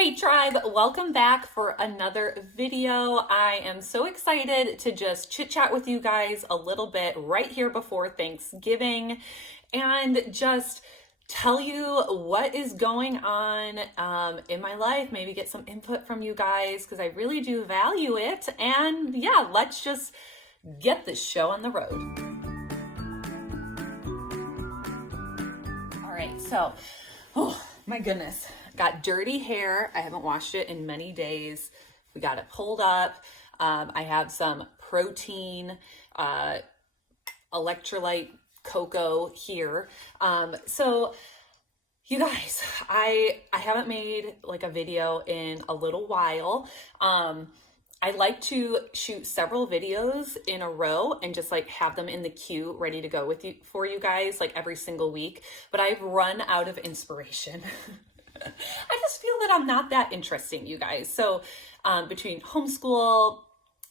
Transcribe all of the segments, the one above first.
Hey tribe, welcome back for another video. I am so excited to just chit chat with you guys a little bit right here before Thanksgiving and just tell you what is going on in my life, maybe get some input from you guys because I really do value it. And yeah, let's just get this show on the road. All right, so, oh my goodness. Got dirty hair. I haven't washed it in many days. We got it pulled up. I have some protein, electrolyte cocoa here. So you guys, I haven't made like a video in a little while. I like to shoot several videos in a row and just like have them in the queue ready to go with you for you guys like every single week, but I've run out of inspiration. I just feel that I'm not that interesting, you guys. So between homeschool,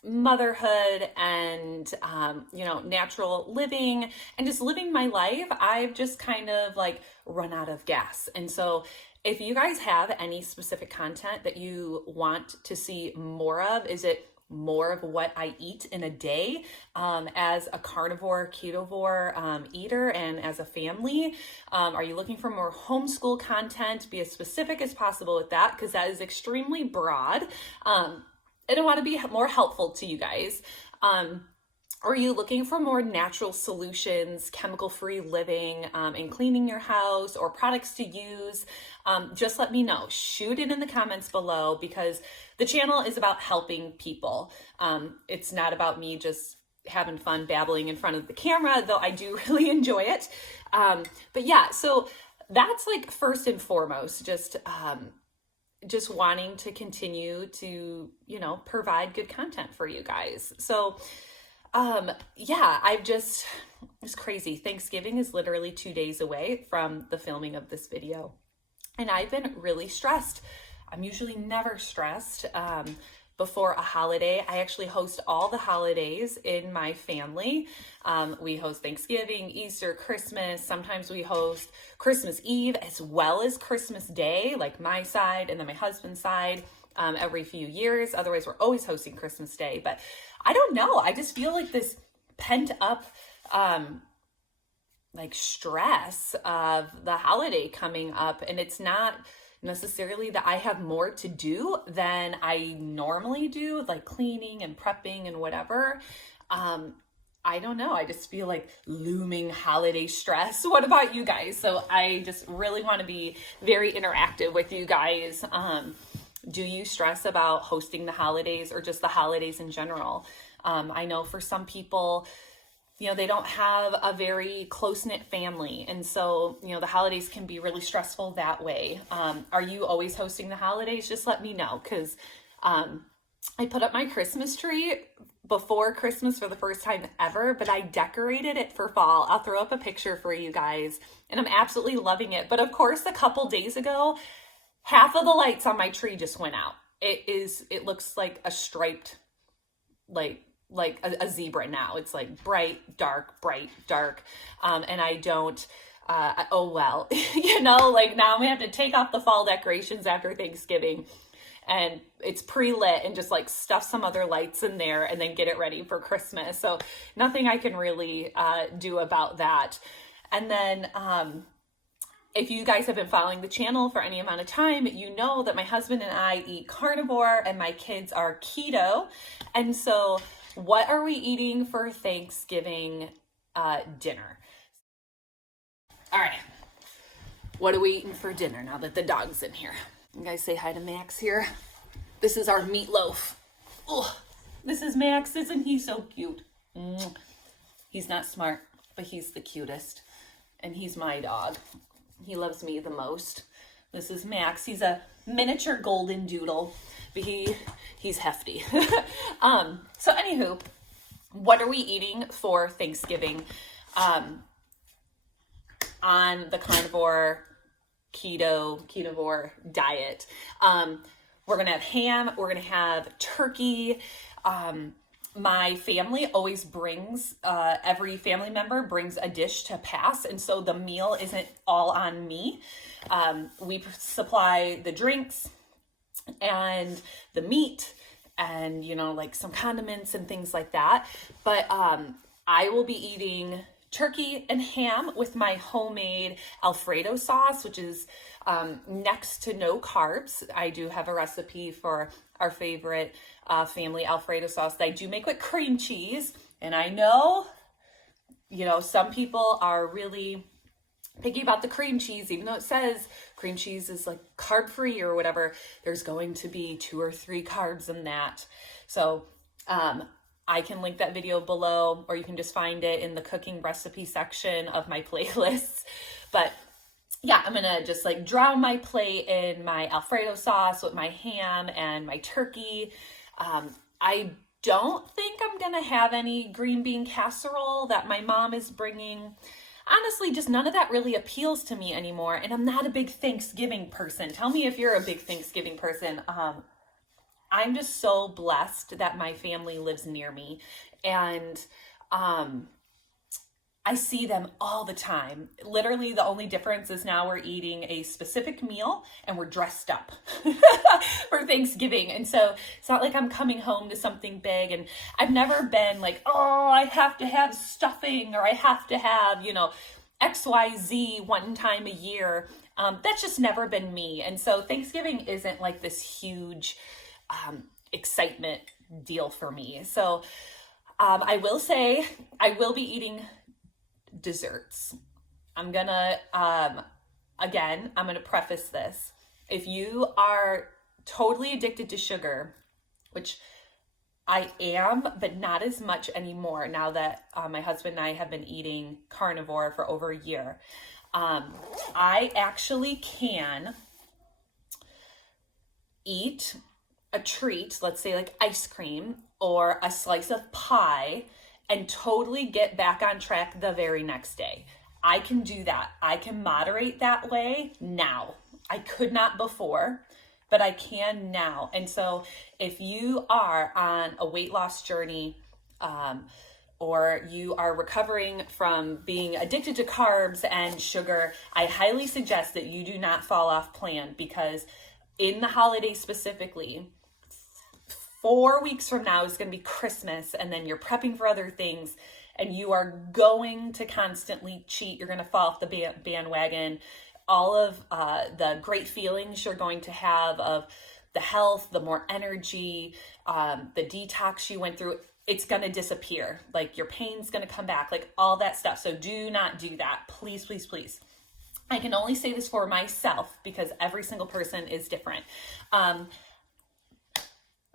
motherhood, and natural living and just living my life, I've just kind of like run out of gas. And so if you guys have any specific content that you want to see more of, is it more of what I eat in a day as a carnivore, ketovore eater and as a family? Are you looking for more homeschool content? Be as specific as possible with that because that is extremely broad. And I want to be more helpful to you guys. Are you looking for more natural solutions, chemical-free living, and cleaning your house or products to use? Just let me know. Shoot it in the comments below because the channel is about helping people. It's not about me just having fun babbling in front of the camera, though I do really enjoy it. But yeah, so that's like first and foremost, just wanting to continue to, provide good content for you guys. So it's crazy. Thanksgiving is literally 2 days away from the filming of this video. And I've been really stressed. I'm usually never stressed before a holiday. I actually host all the holidays in my family. We host Thanksgiving, Easter, Christmas. Sometimes we host Christmas Eve as well as Christmas Day, like my side and then my husband's side. Every few years. Otherwise, we're always hosting Christmas Day. But I don't know. I just feel like this pent up stress of the holiday coming up. And it's not necessarily that I have more to do than I normally do, like cleaning and prepping and whatever. I don't know. I just feel like looming holiday stress. What about you guys? So I just really want to be very interactive with you guys. Do you stress about hosting the holidays or just the holidays in general? I know for some people, they don't have a very close-knit family. And so, the holidays can be really stressful that way. Are you always hosting the holidays? Just let me know because I put up my Christmas tree before Christmas for the first time ever, but I decorated it for fall. I'll throw up a picture for you guys and I'm absolutely loving it. But of course, a couple days ago, half of the lights on my tree just went out. It looks like a striped, like a zebra now. It's like bright, dark. And I don't, oh well, now I'm gonna have to take off the fall decorations after Thanksgiving and it's pre-lit and just like stuff some other lights in there and then get it ready for Christmas. So nothing I can really do about that. And then, if you guys have been following the channel for any amount of time, you know that my husband and I eat carnivore and my kids are keto. And so what are we eating for Thanksgiving dinner? All right. What are we eating for dinner now that the dog's in here? You guys say hi to Max here. This is our meatloaf. Oh, this is Max. Isn't he so cute? He's not smart, but he's the cutest. And he's my dog. He loves me the most. This is Max. He's a miniature golden doodle, but he's hefty. So anywho, what are we eating for Thanksgiving on the carnivore ketovore diet? We're gonna have ham. We're gonna have turkey. My family always brings, every family member brings a dish to pass. And so the meal isn't all on me. We supply the drinks, and the meat and, you know, like some condiments and things like that. But I will be eating turkey and ham with my homemade Alfredo sauce, which is next to no carbs. I do have a recipe for our favorite family Alfredo sauce that I do make with cream cheese. And I know, you know, some people are really picky about the cream cheese, even though it says cream cheese is like carb free or whatever, there's going to be 2 or 3 carbs in that. So I can link that video below, or you can just find it in the cooking recipe section of my playlists. But yeah, I'm gonna just like drown my plate in my Alfredo sauce with my ham and my turkey. I don't think I'm gonna have any green bean casserole that my mom is bringing. Honestly, just none of that really appeals to me anymore. And I'm not a big Thanksgiving person. Tell me if you're a big Thanksgiving person. I'm just so blessed that my family lives near me. And I see them all the time. Literally, the only difference is now we're eating a specific meal and we're dressed up for Thanksgiving. And so it's not like I'm coming home to something big. And I've never been like, oh, I have to have stuffing, or I have to have, you know, XYZ one time a year. That's just never been me. And so Thanksgiving isn't like this huge excitement deal for me. So I will say I will be eating desserts. I'm gonna again, I'm gonna preface this. If you are totally addicted to sugar, which I am, but not as much anymore now that my husband and I have been eating carnivore for over a year, I actually can eat a treat, let's say like ice cream or a slice of pie, and totally get back on track the very next day. I can do that. I can moderate that way now. I could not before, but I can now. And so if you are on a weight loss journey, or you are recovering from being addicted to carbs and sugar, I highly suggest that you do not fall off plan, because in the holidays specifically, 4 weeks from now is going to be Christmas, and then you're prepping for other things, and you are going to constantly cheat. You're going to fall off the bandwagon. All of the great feelings you're going to have of the health, the more energy, the detox you went through, it's going to disappear. Like your pain's going to come back, like all that stuff. So do not do that. Please, please, please. I can only say this for myself because every single person is different.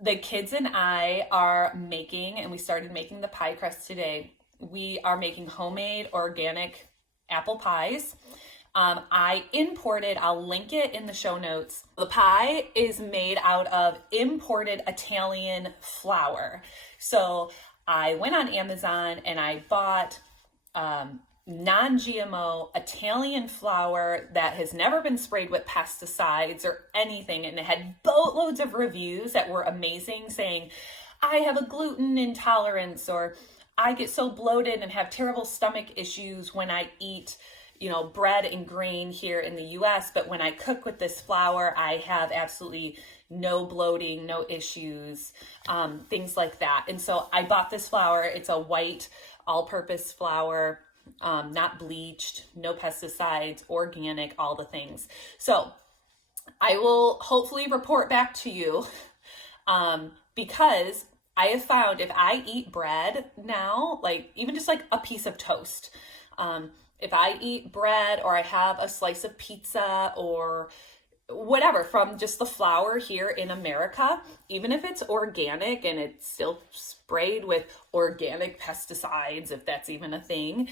The kids and I are making, and we started making the pie crust today. We are making homemade organic apple pies. I imported, I'll link it in the show notes. The pie is made out of imported Italian flour. So I went on Amazon and I bought non-GMO Italian flour that has never been sprayed with pesticides or anything. And it had boatloads of reviews that were amazing, saying, I have a gluten intolerance, or I get so bloated and have terrible stomach issues when I eat, you know, bread and grain here in the US. But when I cook with this flour, I have absolutely no bloating, no issues, things like that. And so I bought this flour. It's a white all-purpose flour. Not bleached, no pesticides, organic, all the things. So I will hopefully report back to you, because I have found if I eat bread now, like even just like a piece of toast, if I eat bread or I have a slice of pizza or whatever from just the flour here in America, even if it's organic and it's still sprayed with organic pesticides, if that's even a thing,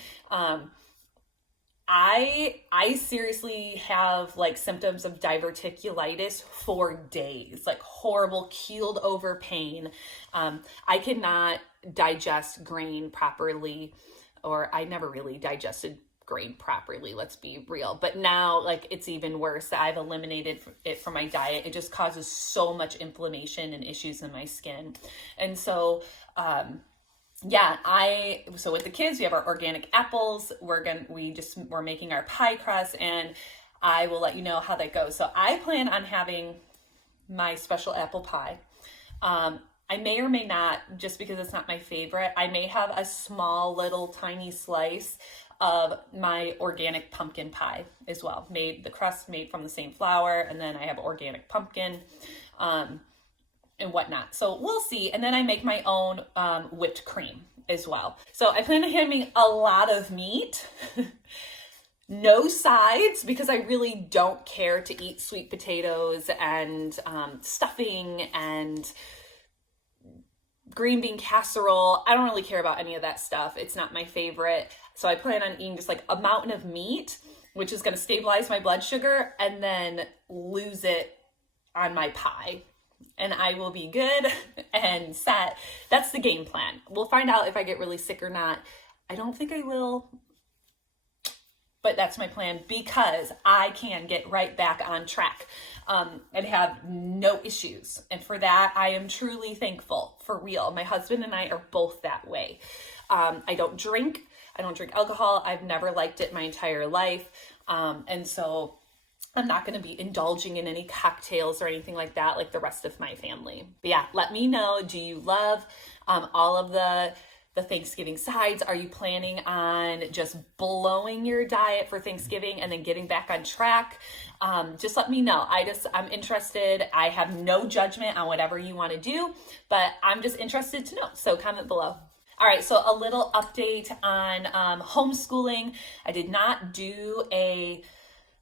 I seriously have like symptoms of diverticulitis for days, like horrible keeled over pain. I cannot digest grain properly, or I never really digested grain properly, let's be real. But now, like, it's even worse. I've eliminated it from my diet. It just causes so much inflammation and issues in my skin. And so, so with the kids, we have our organic apples. We're making our pie crust, and I will let you know how that goes. So I plan on having my special apple pie. I may or may not, just because it's not my favorite, I may have a small little tiny slice of my organic pumpkin pie as well. The crust made from the same flour, and then I have organic pumpkin and whatnot. So we'll see. And then I make my own whipped cream as well. So I plan on having a lot of meat. No sides, because I really don't care to eat sweet potatoes and stuffing and green bean casserole. I don't really care about any of that stuff. It's not my favorite. So I plan on eating just like a mountain of meat, which is going to stabilize my blood sugar and then lose it on my pie. And I will be good and set. That's the game plan. We'll find out if I get really sick or not. I don't think I will. But that's my plan, because I can get right back on track and have no issues. And for that, I am truly thankful, for real. My husband and I are both that way. I don't drink. I don't drink alcohol. I've never liked it my entire life. And so I'm not going to be indulging in any cocktails or anything like that, like the rest of my family. But yeah, let me know. Do you love all of the Thanksgiving sides? Are you planning on just blowing your diet for Thanksgiving and then getting back on track? Just let me know. I'm interested. I have no judgment on whatever you want to do, but I'm just interested to know. So comment below. All right, so a little update on homeschooling. I did not do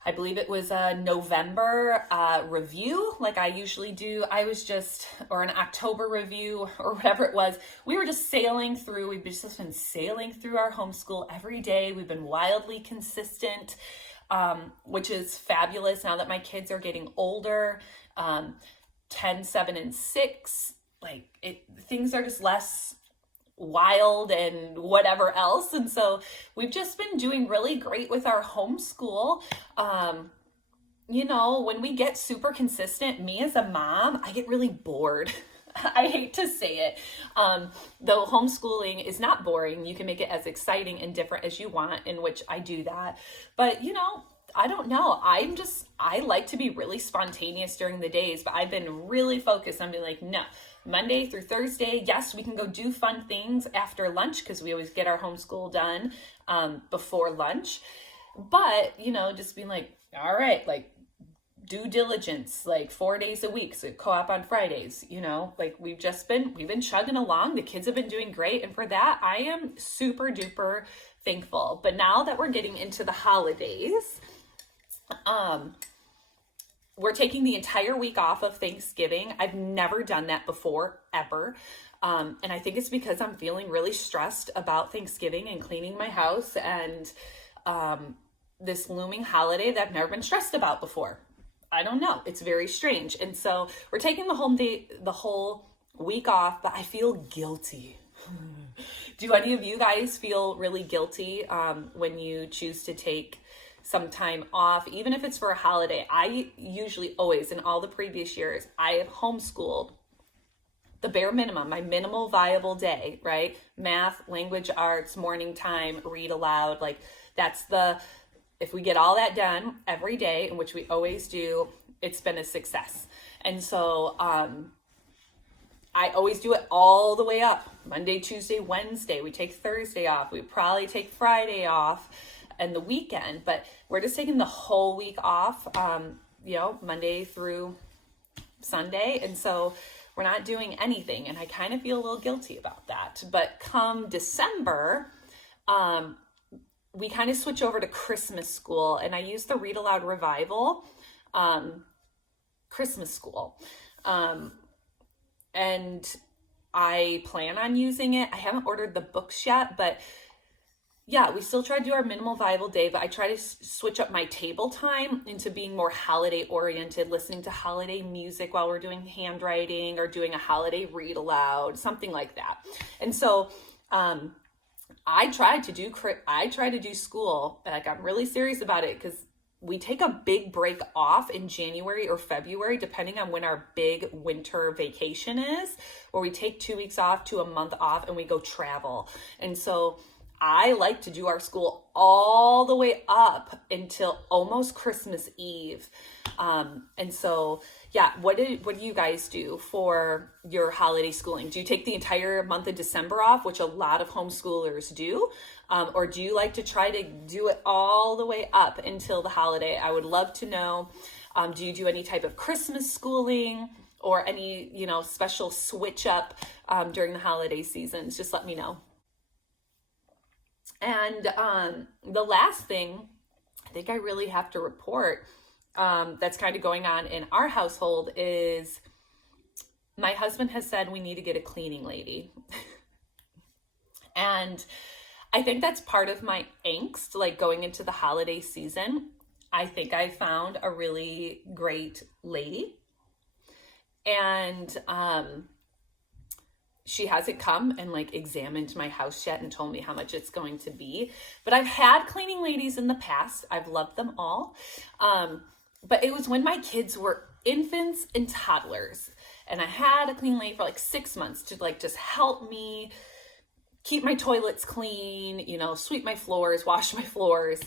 I believe it was a November review like I usually do. Or an October review or whatever it was. We were just sailing through. We've just been sailing through our homeschool every day. We've been wildly consistent, which is fabulous now that my kids are getting older, 10, 7, and 6. Things are just less wild and whatever else. And so we've just been doing really great with our homeschool. When we get super consistent, me as a mom, I get really bored. I hate to say it. Though homeschooling is not boring, you can make it as exciting and different as you want, in which I do that. But I don't know. I like to be really spontaneous during the days, but I've been really focused on being like, no, Monday through Thursday, yes, we can go do fun things after lunch, because we always get our homeschool done before lunch. But, just being like, all right, due diligence, 4 days a week. So co-op on Fridays, we've been chugging along. The kids have been doing great. And for that, I am super duper thankful. But now that we're getting into the holidays, we're taking the entire week off of Thanksgiving. I've never done that before, ever. And I think it's because I'm feeling really stressed about Thanksgiving and cleaning my house and this looming holiday that I've never been stressed about before. I don't know. It's very strange. And so we're taking the whole week off, but I feel guilty. Do any of you guys feel really guilty when you choose to take some time off, even if it's for a holiday? I usually always, in all the previous years, I have homeschooled the bare minimum, my minimal viable day, right? Math, language arts, morning time, read aloud. If we get all that done every day, in which we always do, it's been a success. And so I always do it all the way up. Monday, Tuesday, Wednesday. We take Thursday off. We probably take Friday off and the weekend, but we're just taking the whole week off, Monday through Sunday. And so we're not doing anything. And I kind of feel a little guilty about that. But come December, we kind of switch over to Christmas school, and I use the Read Aloud Revival Christmas school. And I plan on using it. I haven't ordered the books yet, but yeah, we still try to do our minimal viable day, but I try to switch up my table time into being more holiday oriented, listening to holiday music while we're doing handwriting or doing a holiday read aloud, something like that. And so, I try to do school, I'm really serious about it, because we take a big break off in January or February, depending on when our big winter vacation is, where we take 2 weeks off to a month off and we go travel. And so I like to do our school all the way up until almost Christmas Eve. And so, yeah, what do you guys do for your holiday schooling? Do you take the entire month of December off, which a lot of homeschoolers do? Or do you like to try to do it all the way up until the holiday? I would love to know. Do you do any type of Christmas schooling or any, special switch up during the holiday seasons? Just let me know. And the last thing I think I really have to report that's kind of going on in our household is my husband has said we need to get a cleaning lady. And I think that's part of my angst, like going into the holiday season. I think I found a really great lady, and she hasn't come and like examined my house yet and told me how much it's going to be. But I've had cleaning ladies in the past. I've loved them all. But it was when my kids were infants and toddlers, and I had a cleaning lady for like 6 months to like just help me keep my toilets clean, sweep my floors, wash my floors.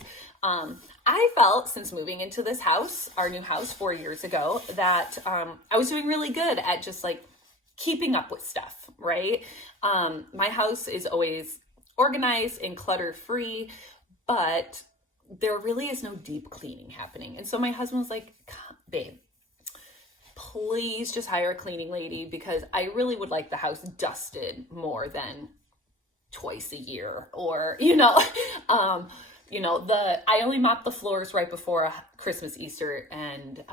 I felt since moving into this house, our new house 4 years ago, that I was doing really good at just like keeping up with stuff, right? My house is always organized and clutter-free, but there really is no deep cleaning happening. And so my husband was like, babe, please just hire a cleaning lady, because I really would like the house dusted more than twice a year, or I only mop the floors right before Christmas, Easter, and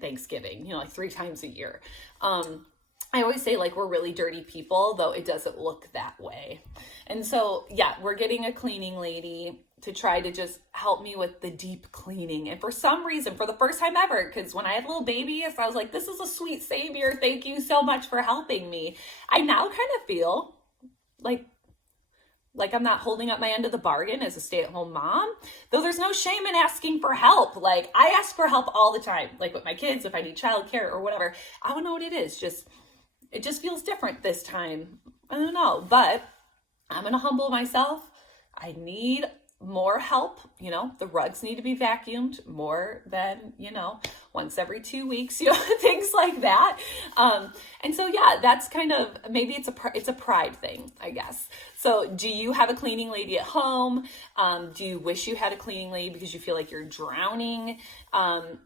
Thanksgiving, like 3 times a year. I always say like we're really dirty people, though it doesn't look that way. And so yeah, we're getting a cleaning lady to try to just help me with the deep cleaning. And for some reason, for the first time ever, because when I had little babies, I was like, this is a sweet savior. Thank you so much for helping me. I now kind of feel like I'm not holding up my end of the bargain as a stay-at-home mom, though there's no shame in asking for help. Like I ask for help all the time, like with my kids, if I need childcare or whatever. I don't know what it is. It just feels different this time. I don't know, but I'm going to humble myself. I need more help. The rugs need to be vacuumed more than, once every 2 weeks, things like that. And so, yeah, that's kind of, maybe it's a pride thing, I guess. So do you have a cleaning lady at home? Do you wish you had a cleaning lady because you feel like you're drowning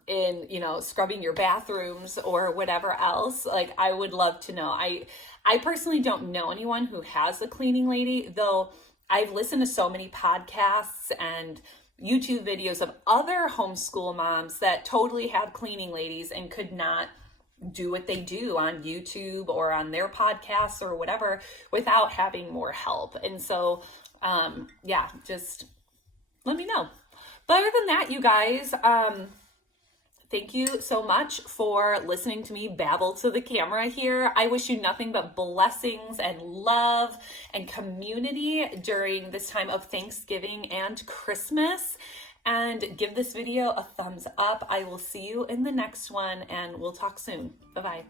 in, scrubbing your bathrooms or whatever else? Like, I would love to know. I personally don't know anyone who has a cleaning lady, though I've listened to so many podcasts and YouTube videos of other homeschool moms that totally have cleaning ladies and could not do what they do on YouTube or on their podcasts or whatever without having more help. And so, just let me know. But other than that, you guys, thank you so much for listening to me babble to the camera here. I wish you nothing but blessings and love and community during this time of Thanksgiving and Christmas. And give this video a thumbs up. I will see you in the next one, and we'll talk soon. Bye-bye.